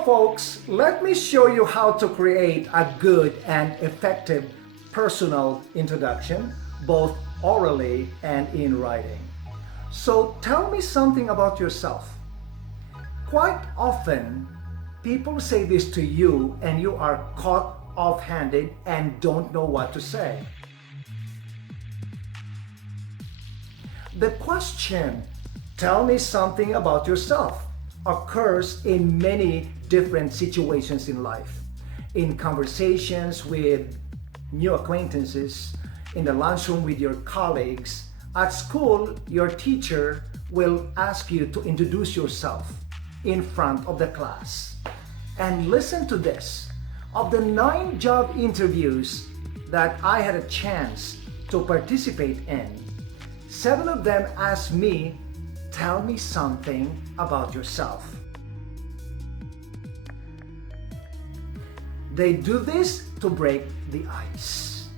Now folks, let me show you how to create a good and effective personal introduction, both orally and in writing. So tell me something about yourself. Quite often, people say this to you and you are caught off-handed and don't know what to say. The question, tell me something about yourself, occurs in many different situations in life. In conversations with new acquaintances, in the lunchroom with your colleagues, at school, your teacher will ask you to introduce yourself in front of the class. And listen to this. Of the 9 job interviews that I had a chance to participate in, 7 of them asked me, tell me something about yourself. They do this to break the ice.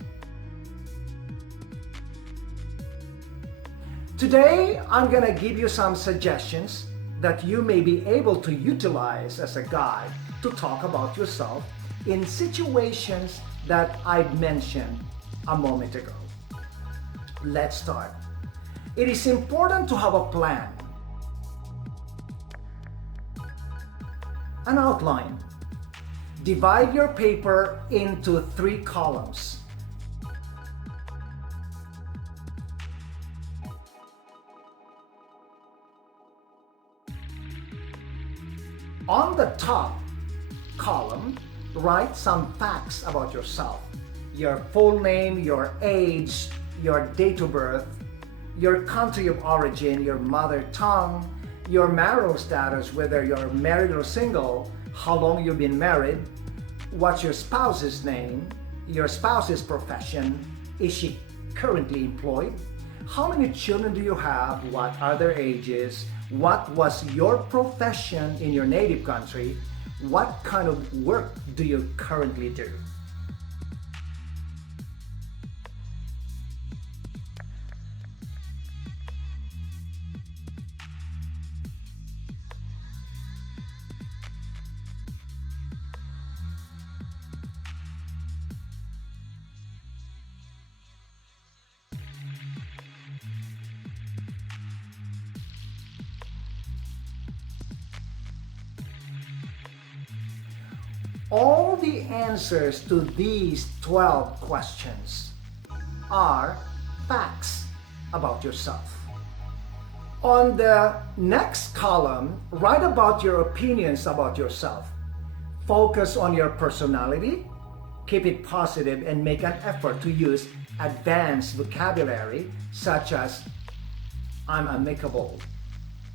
Today, I'm gonna give you some suggestions that you may be able to utilize as a guide to talk about yourself in situations that I've mentioned a moment ago. Let's start. It is important to have a plan, an outline. Divide your paper into 3 columns. On the top column, write some facts about yourself. Your full name, your age, your date of birth, your country of origin, your mother tongue, your marital status, whether you're married or single, how long you've been married, what's your spouse's name, your spouse's profession, is she currently employed, how many children do you have, what are their ages, what was your profession in your native country, what kind of work do you currently do? All the answers to these 12 questions are facts about yourself. On the next column, write about your opinions about yourself. Focus on your personality, keep it positive, and make an effort to use advanced vocabulary such as I'm amicable,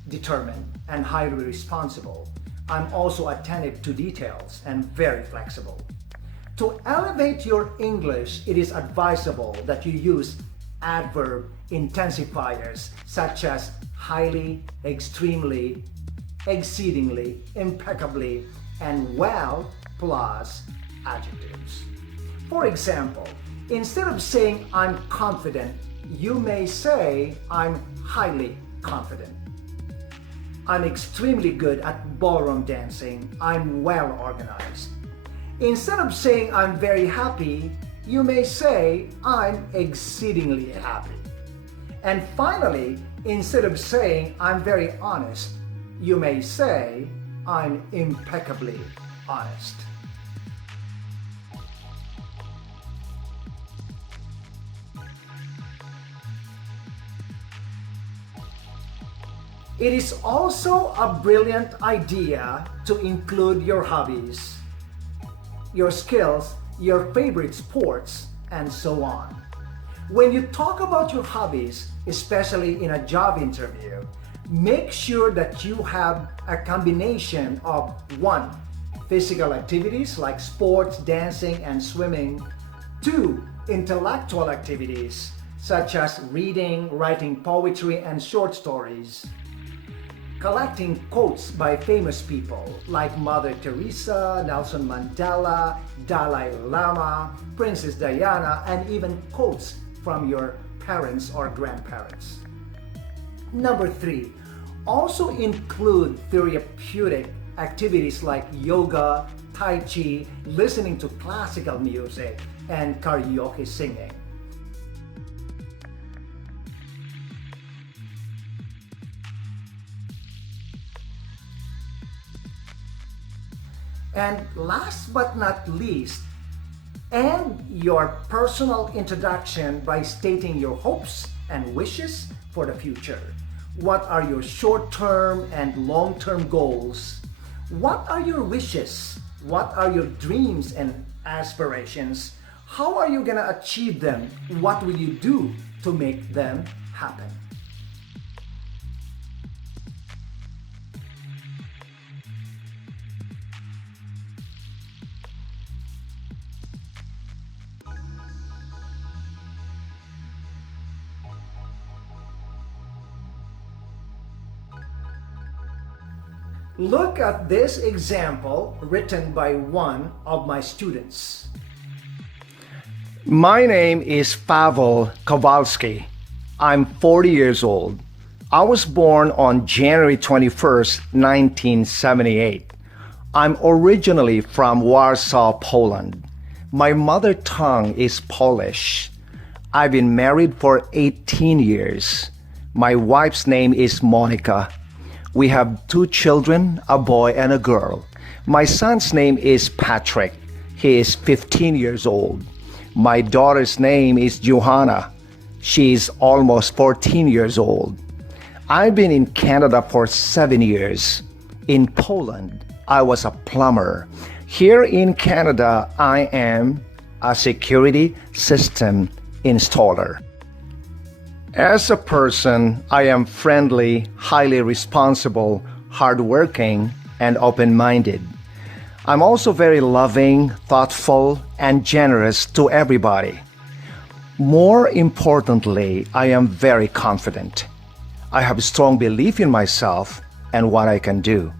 determined, and highly responsible. I'm also attentive to details and very flexible. To elevate your English, it is advisable that you use adverb intensifiers such as highly, extremely, exceedingly, impeccably, and well plus adjectives. For example, instead of saying I'm confident, you may say I'm highly confident. I'm extremely good at ballroom dancing. I'm well organized. Instead of saying I'm very happy, you may say I'm exceedingly happy. And finally, instead of saying I'm very honest, you may say I'm impeccably honest. It is also a brilliant idea to include your hobbies, your skills, your favorite sports, and so on. When you talk about your hobbies, especially in a job interview, make sure that you have a combination of 1, physical activities like sports, dancing, and swimming, 2, intellectual activities such as reading, writing poetry, and short stories, collecting quotes by famous people like Mother Teresa, Nelson Mandela, Dalai Lama, Princess Diana, and even quotes from your parents or grandparents. Number 3, also include therapeutic activities like yoga, tai chi, listening to classical music, and karaoke singing. And last but not least, end your personal introduction by stating your hopes and wishes for the future. What are your short-term and long-term goals? What are your wishes? What are your dreams and aspirations? How are you going to achieve them? What will you do to make them happen? Look at this example written by one of my students. My name is Pavel Kowalski. I'm 40 years old. I was born on January 21st, 1978. I'm originally from Warsaw, Poland. My mother tongue is Polish. I've been married for 18 years. My wife's name is Monica. We have 2 children, a boy and a girl. My son's name is Patrick. He is 15 years old. My daughter's name is Johanna. She's almost 14 years old. I've been in Canada for 7 years. In Poland, I was a plumber. Here in Canada, I am a security system installer. As a person, I am friendly, highly responsible, hardworking, and open-minded. I'm also very loving, thoughtful, and generous to everybody. More importantly, I am very confident. I have a strong belief in myself and what I can do.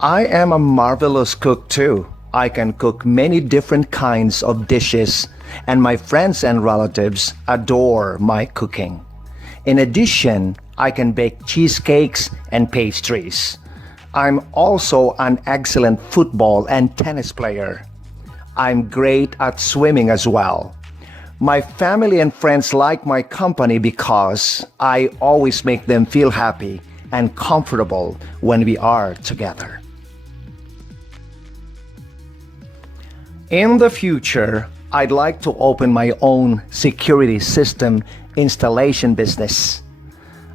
I am a marvelous cook too. I can cook many different kinds of dishes, and my friends and relatives adore my cooking. In addition, I can bake cheesecakes and pastries. I'm also an excellent football and tennis player. I'm great at swimming as well. My family and friends like my company because I always make them feel happy and comfortable when we are together. In the future, I'd like to open my own security system installation business.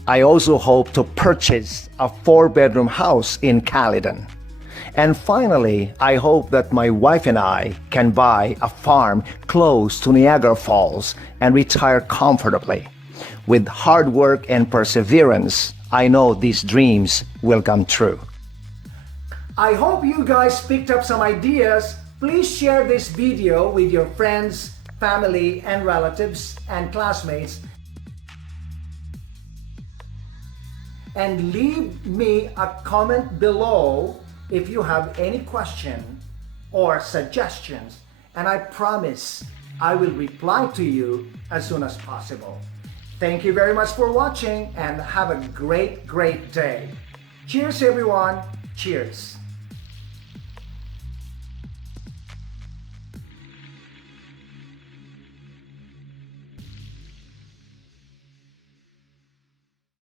I also hope to purchase a 4-bedroom house in Caledon. And finally, I hope that my wife and I can buy a farm close to Niagara Falls and retire comfortably. With hard work and perseverance, I know these dreams will come true. I hope you guys picked up some ideas. Please share this video with your friends, family, and relatives and classmates. And leave me a comment below if you have any question or suggestions, and I promise I will reply to you as soon as possible. Thank you very much for watching and have a great day. Cheers everyone. Cheers.